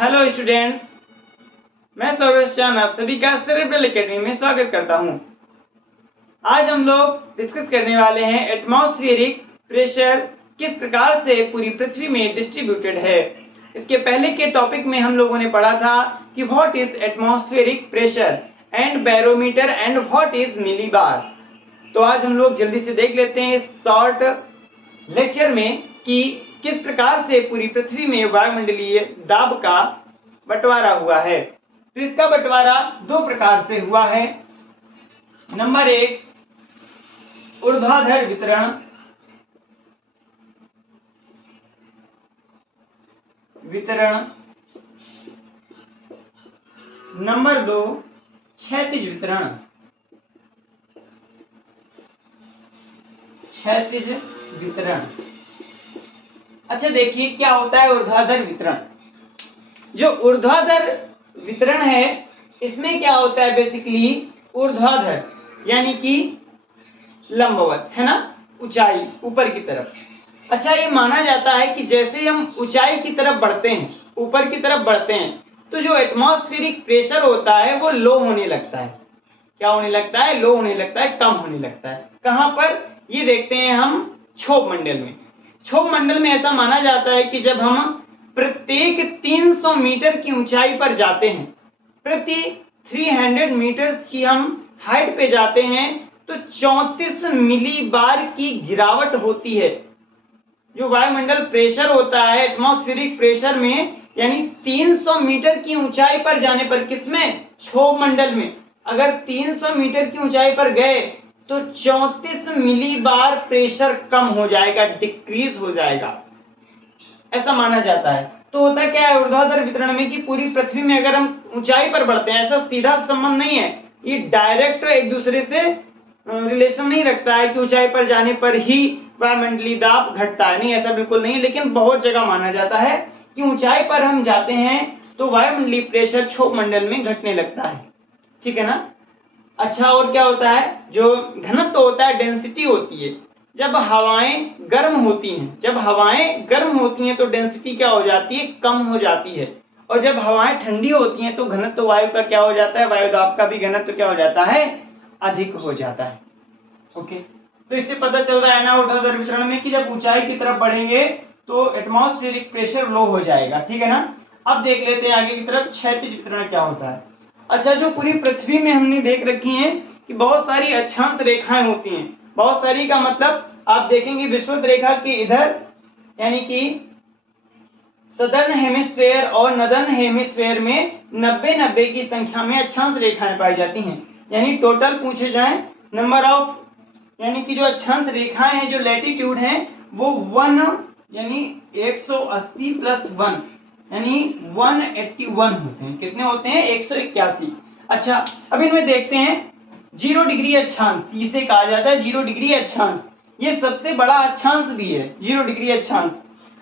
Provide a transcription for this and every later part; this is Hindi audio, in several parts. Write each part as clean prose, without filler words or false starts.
हेलो स्टूडेंट्स, मैं सौरभ चांद आप सभी का सेरेब्रल एकेडमी में स्वागत करता हूं। आज हम लोग डिस्कस करने वाले हैं एटमॉस्फेरिक प्रेशर किस प्रकार से पूरी पृथ्वी में डिस्ट्रीब्यूटेड है। इसके पहले के टॉपिक में हम लोगों ने पढ़ा था कि what is atmospheric pressure and barometer and what is millibar. तो आज हम लोग जल्दी से देख लेते हैं इस शॉर्ट लेक्चर में कि किस प्रकार से पूरी पृथ्वी में वायुमंडलीय दाब का बंटवारा हुआ है। तो इसका बंटवारा दो प्रकार से हुआ है। नंबर 1, ऊर्ध्वाधर वितरण। नंबर 2, क्षैतिज वितरण। अच्छा, देखिए क्या होता है ऊर्ध्वाधर वितरण। जो ऊर्ध्वाधर वितरण है इसमें क्या होता है, बेसिकली ऊर्ध्वाधर यानी कि लंबवत, है ना, ऊंचाई ऊपर की तरफ। अच्छा, ये माना जाता है कि जैसे हम ऊंचाई की तरफ बढ़ते हैं, ऊपर की तरफ बढ़ते हैं, तो जो एटमॉस्फेरिक प्रेशर होता है वो लो होने लगता है। क्या होने लगता है? लो होने लगता है, कम होने लगता है। कहां पर? ये देखते हैं हम क्षोभ मंडल में। क्षोभ मंडल में ऐसा माना जाता है कि जब हम प्रत्येक 300 मीटर की ऊंचाई पर जाते हैं, प्रति 300 मीटर्स की हम हाइट पे जाते हैं, तो 34 मिलीबार की गिरावट होती है। जो वायुमंडल प्रेशर होता है एटमॉस्फेरिक प्रेशर में, यानी 300 मीटर की ऊंचाई पर जाने पर, किसमें? क्षोभ मंडल में। अगर 300 मीटर की ऊंचाई पर गए तो 34 मिलीबार प्रेशर कम हो जाएगा, डिक्रीज हो जाएगा, ऐसा माना जाता है। तो होता क्या है ऊर्ध्वाधर वितरण में कि पूरी पृथ्वी में अगर हम ऊंचाई पर बढ़ते हैं, ऐसा सीधा संबंध नहीं है, ये डायरेक्ट एक दूसरे से रिलेशन नहीं रखता है कि ऊंचाई पर जाने पर ही वायुमंडलीय दाब घटता है, नहीं, ऐसा बिल्कुल नहीं। लेकिन बहुत जगह माना जाता है कि ऊंचाई पर हम जाते हैं तो वायुमंडलीय प्रेशर क्षोभ मंडल में घटने लगता है, ठीक है ना। अच्छा, और क्या होता है? जो घनत्व होता है, डेंसिटी होती है। जब हवाएं गर्म होती हैं तो डेंसिटी क्या हो जाती है? कम हो जाती है। और जब हवाएं ठंडी होती हैं तो घनत्व वायु का क्या हो जाता है? वायुदाब का भी घनत्व क्या हो जाता है? अधिक हो जाता है। ओके, तो इससे पता चल रहा है ना ऊर्ध्वाधर वितरण में कि जब ऊंचाई की तरफ बढ़ेंगे तो एटमॉस्फेरिक प्रेशर लो हो जाएगा, ठीक है ना। अब देख लेते हैं आगे की तरफ क्षैतिज वितरण क्या होता है। अच्छा, जो पूरी पृथ्वी में हमने देख रखी है कि बहुत सारी अक्षांश रेखाएं होती हैं। बहुत सारी का मतलब आप देखेंगे विषुवत रेखा के इधर, यानी कि सदर्न हेमिस्फेयर और नदर्न हेमिस्फेयर में 90 की संख्या में अक्षांश रेखाएं पाई जाती हैं। यानी टोटल पूछे जाए नंबर ऑफ, यानी कि जो अक्षांश रेखाएं हैं, जो लैटिट्यूड हैं, वो 1 यानी 180 प्लस 1 यानी 181 होते हैं। कितने होते हैं? 181। अच्छा, अब इनमें देखते हैं 0 डिग्री अक्षांश, इसे कहा जाता है 0 डिग्री अक्षांश। ये सबसे बड़ा अक्षांश भी है, 0 डिग्री अक्षांश।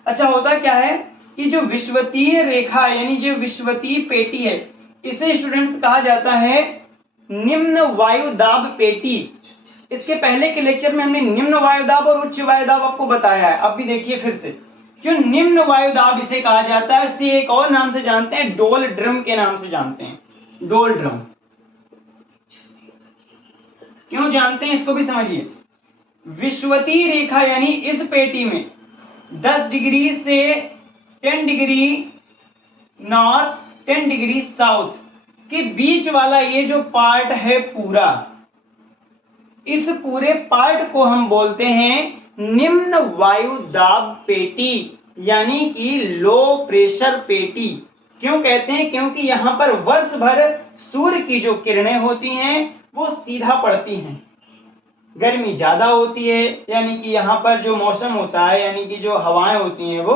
अच्छा, होता क्या है कि जो विषुवतीय रेखा यानी जो विषुवतीय पेटी है, इसे स्टूडेंट्स कहा जाता है निम्न वायु दाब पेटी। इसके पहले के लेक्चर में हमने निम्न वायुदाब और उच्च वायुदाब आपको बताया है। अब भी देखिए फिर से, क्यों निम्न वायुदाब इसे कहा जाता है, इसे एक और नाम से जानते हैं, डोल ड्रम के नाम से जानते हैं। डोल ड्रम क्यों जानते हैं, इसको भी समझिए। विषुवतीय रेखा यानी इस पेटी में 10 डिग्री से 10 डिग्री नॉर्थ, 10 डिग्री साउथ के बीच वाला ये जो पार्ट है पूरा, इस पूरे पार्ट को हम बोलते हैं निम्न वायु दाब पेटी, यानी कि लो प्रेशर पेटी। क्यों कहते हैं? क्योंकि यहां पर वर्ष भर सूर्य की जो किरणें होती हैं वो सीधा पड़ती हैं, गर्मी ज्यादा होती है, यानी कि यहाँ पर जो मौसम होता है, यानी कि जो हवाएं होती हैं वो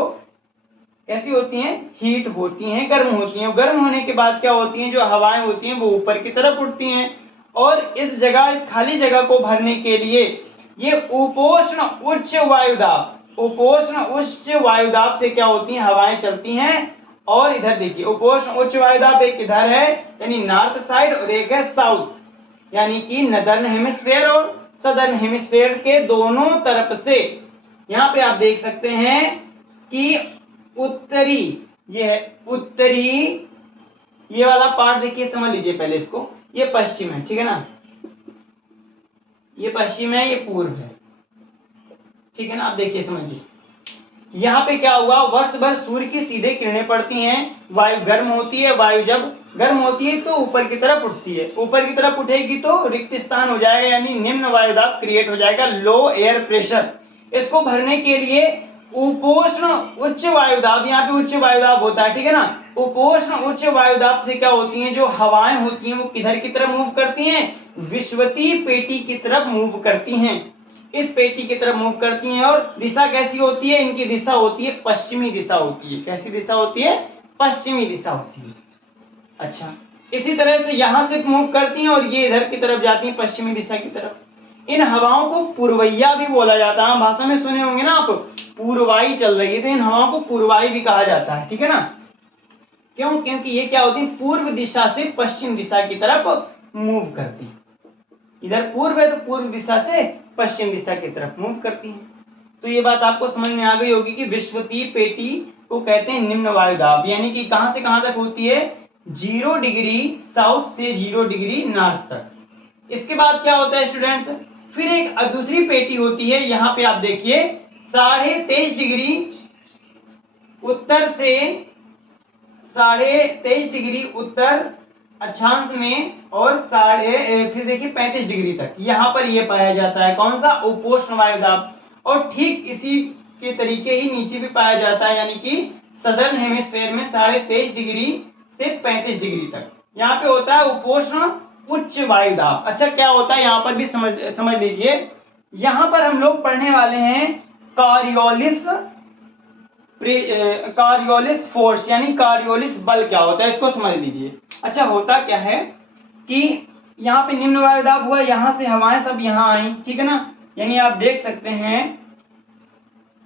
कैसी होती हैं? हीट होती हैं, गर्म होती हैं। गर्म होने के बाद क्या होती हैं? जो हवाएं होती हैं वो ऊपर की तरफ उठती हैं, और इस जगह, इस खाली जगह को भरने के लिए ये उपोष्ण उच्च वायुदाब से क्या होती हैं? हवाएं चलती हैं। और इधर देखिए, उपोष्ण उच्च वायुदाब एक इधर है यानी नॉर्थ साइड, और एक है साउथ यानी कि नदर्न हेमिस्फेयर और सदर्न हेमिस्फेयर के दोनों तरफ से। यहाँ पे आप देख सकते हैं कि उत्तरी ये है उत्तरी, ये वाला पार्ट देखिए समझ लीजिए पहले इसको, ये पश्चिम है, ठीक है ना, ये पश्चिम है, ये पूर्व है, ठीक है ना। आप देखिए समझिए, यहाँ पे क्या हुआ, वर्ष भर सूर्य की सीधे किरणें पड़ती हैं, वायु गर्म होती है, वायु जब गर्म होती है तो ऊपर की तरफ उठती है, ऊपर की तरफ उठेगी तो रिक्त स्थान हो जाएगा, यानी निम्न वायुदाब क्रिएट हो जाएगा, लो एयर प्रेशर। इसको भरने के लिए उपोष्ण उच्च वायुदाब, यहाँ पे उच्च वायुदाब होता है, ठीक है ना। उपोष्ण उच्च वायुदाब से क्या होती हैं, जो हवाएं होती हैं वो किधर की तरफ मूव करती हैं, विषुवतीय पेटी की तरफ मूव करती हैं, इस पेटी की तरफ मूव करती हैं। और दिशा कैसी होती है, इनकी दिशा होती है पश्चिमी दिशा होती है। कैसी दिशा होती है, पश्चिमी दिशा होती है। अच्छा, इसी तरह से यहां से मूव करती हैं और ये इधर की तरफ जाती हैं, पश्चिमी दिशा की तरफ। इन हवाओं को पूर्वैया भी बोला जाता है, भाषा में सुने होंगे ना आप, पूर्वाई चल रही है तो इन हवाओं को पूर्वाई भी कहा जाता है, ठीक है ना। क्यों, क्योंकि ये क्या होती है, पूर्व दिशा से पश्चिम दिशा की तरफ मूव करती है। इधर पूर्व है तो पूर्व दिशा से पश्चिम दिशा की तरफ मूव करती हैं। तो ये बात आपको समझ में आ गई होगी कि विषुवतीय पेटी को कहते हैं निम्न वायुदाब, यानी कि कहां से कहां तक होती है, 0 डिग्री साउथ से 0 डिग्री नॉर्थ तक। इसके बाद क्या होता है स्टूडेंट्स, फिर एक दूसरी पेटी होती है, यहाँ पे आप देखिए 23.5 डिग्री उत्तर से 23.5 डिग्री उत्तर अक्षांश में और फिर देखिए 35 डिग्री तक यहाँ पर ये पाया जाता है, कौन सा, उपोष्ण वायुदाब। और ठीक इसी के तरीके ही नीचे भी पाया जाता है, यानी कि सदर्न हेमिस्फेयर में 23.5 डिग्री से 35 डिग्री तक यहाँ पे होता है उपोष्ण उच्च वायुदाब। अच्छा, क्या होता है यहाँ पर भी समझ लीजिए, यहाँ पर हम लोग पढ़ने वाले हैं कॉरियोलिस फोर्स, यानी कॉरियोलिस बल क्या होता है, इसको समझ लीजिए। अच्छा, होता क्या है कि यहाँ पे निम्न वायुदाब हुआ, यहाँ से हवाएं सब यहाँ आई, ठीक है ना, यानी आप देख सकते हैं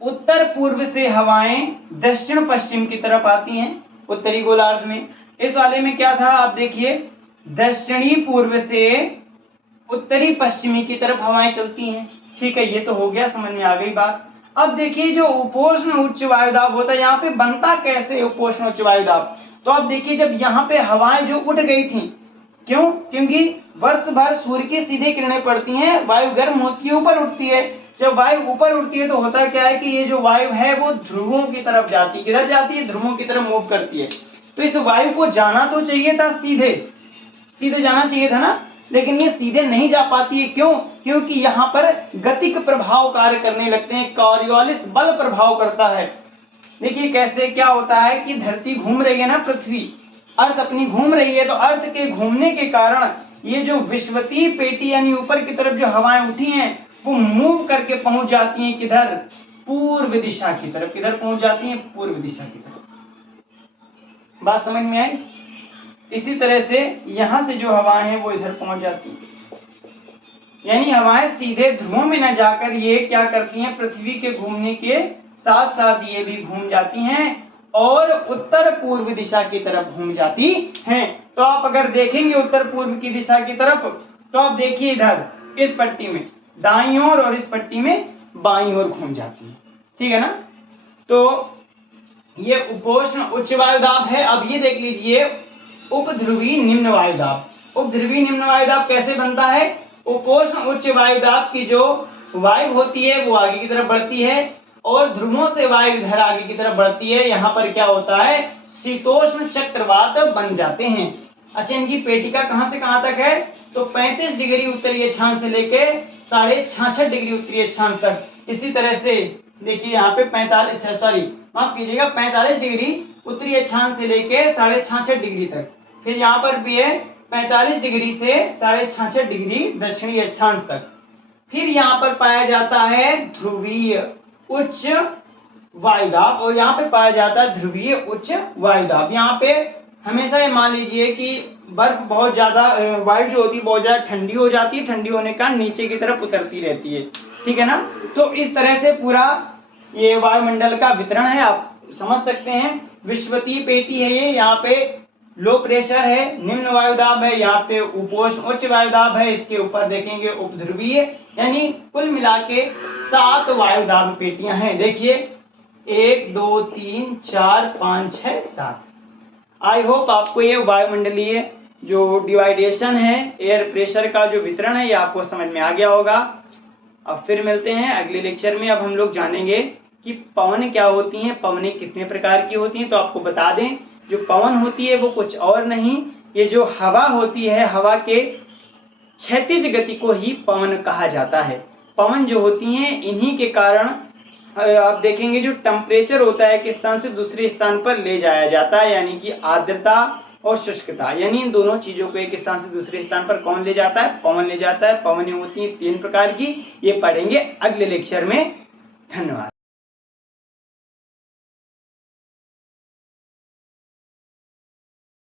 उत्तर पूर्व से हवाएं दक्षिण पश्चिम की तरफ आती हैं उत्तरी गोलार्ध में। इस वाले में क्या था, आप देखिए दक्षिणी पूर्व से उत्तरी पश्चिमी की तरफ हवाएं चलती हैं, ठीक है, ये तो हो गया, समझ में आ गई बात। अब देखिए जो उपोष्ण उच्च वायुदाब होता है, यहाँ पे बनता कैसे उपोष्ण उच्च वायुदाब, तो आप देखिए जब यहाँ पे हवाएं जो उठ गई थी, क्यों, क्योंकि वर्ष भर सूर्य की सीधे किरणें पड़ती हैं, वायु गर्म होती है, ऊपर उठती है। जब वायु ऊपर उठती है तो होता क्या है कि ये जो वायु है वो ध्रुवों की तरफ जाती है, किधर जाती है, ध्रुवों की तरफ मूव करती है। तो इस वायु को जाना तो चाहिए था, सीधे सीधे जाना चाहिए था ना, लेकिन ये सीधे नहीं जा पाती है, क्यों, क्योंकि यहाँ पर गतिक प्रभाव कार्य करने लगते हैं, कॉरियोलिस बल प्रभाव करता है। देखिए कैसे, क्या होता है कि धरती घूम रही है ना, पृथ्वी अर्थ अपनी घूम रही है, तो अर्थ के घूमने के कारण ये जो विषुवतीय पेटी यानी ऊपर की तरफ जो हवाएं उठी हैं वो मूव करके पहुंच जाती हैं किधर, पूर्व दिशा की तरफ। किधर पहुंच जाती हैं, पूर्व दिशा की तरफ। बात समझ में आई। इसी तरह से यहां से जो हवाएं हैं वो इधर पहुंच जाती हैं, यानी हवाएं सीधे ध्रुवों में न जाकर ये क्या करती हैं, पृथ्वी के घूमने के साथ साथ ये भी घूम जाती हैं और उत्तर पूर्व दिशा की तरफ घूम जाती हैं। तो आप अगर देखेंगे उत्तर पूर्व की दिशा की तरफ, तो आप देखिए इधर इस पट्टी में दाईं ओर और इस पट्टी में बाईं ओर घूम जाती है, ठीक है ना। तो ये उपोष्ण उच्च वायुदाब है। अब ये देख लीजिए उपध्रुवीय निम्न वायुदाब। उपध्रुवीय निम्न वायुदाब कैसे बनता है, उपोष्ण उच्च वायुदाब की जो वायु होती है वो आगे की तरफ बढ़ती है और ध्रुवों से वायु इधर आगे की तरफ बढ़ती है। यहाँ पर क्या होता है, शीतोष्ण चक्रवात बन जाते हैं। अच्छा, इनकी पेटिका कहां से कहां तक है, तो 35 डिग्री उत्तरी अक्षांश से लेके 66.5 डिग्री उत्तरी अक्षांश तक। इसी तरह से देखिए यहाँ पे 45 डिग्री उत्तरी अक्षांश से लेके 66.5 डिग्री तक। फिर यहाँ पर भी है 45 डिग्री से 66.5 डिग्री दक्षिणी अक्षांश तक। फिर यहाँ पर पाया जाता है ध्रुवीय उच्च वायुदाब और यहाँ पे पाया जाता है ध्रुवीय उच्च वायुदाब। यहाँ पे हमेशा ये मान लीजिए कि बर्फ बहुत ज्यादा, वायु जो होती है बहुत ज्यादा ठंडी हो जाती है, ठंडी होने का नीचे की तरफ उतरती रहती है, ठीक है ना। तो इस तरह से पूरा ये वायुमंडल का वितरण है, आप समझ सकते हैं। विषुवतीय पेटी है ये, यहाँ पे लो प्रेशर है, निम्न वायुदाब है, यहाँ पे उपोष्ण उच्च वायुदाब है, इसके ऊपर देखेंगे उपध्रुवीय, यानी कुल मिला के 7 वायुदाब पेटियां हैं। देखिए 1 2 3 4 5 6 7। आई होप आपको ये वायुमंडलीय जो डिवाइडेशन है, एयर प्रेशर का जो वितरण है, ये आपको समझ में आ गया होगा। अब फिर मिलते हैं अगले लेक्चर में। अब हम लोग जानेंगे कि पवन क्या होती हैं, पवनें कितने प्रकार की होती हैं। तो आपको बता दें, जो पवन होती है वो कुछ और नहीं, ये जो हवा होती है, हवा के क्षैतिज गति को ही पवन कहा जाता है। पवन जो होती हैं, इन्हीं के कारण आप देखेंगे जो टेम्परेचर होता है, एक स्थान से दूसरे स्थान पर ले जाया जाता है, यानी कि आर्द्रता और शुष्कता, यानी इन दोनों चीजों को एक स्थान से दूसरे स्थान पर कौन ले जाता है? पवन ले जाता है। पवनें होती हैं 3 प्रकार की, ये पढ़ेंगे अगले लेक्चर में। धन्यवाद।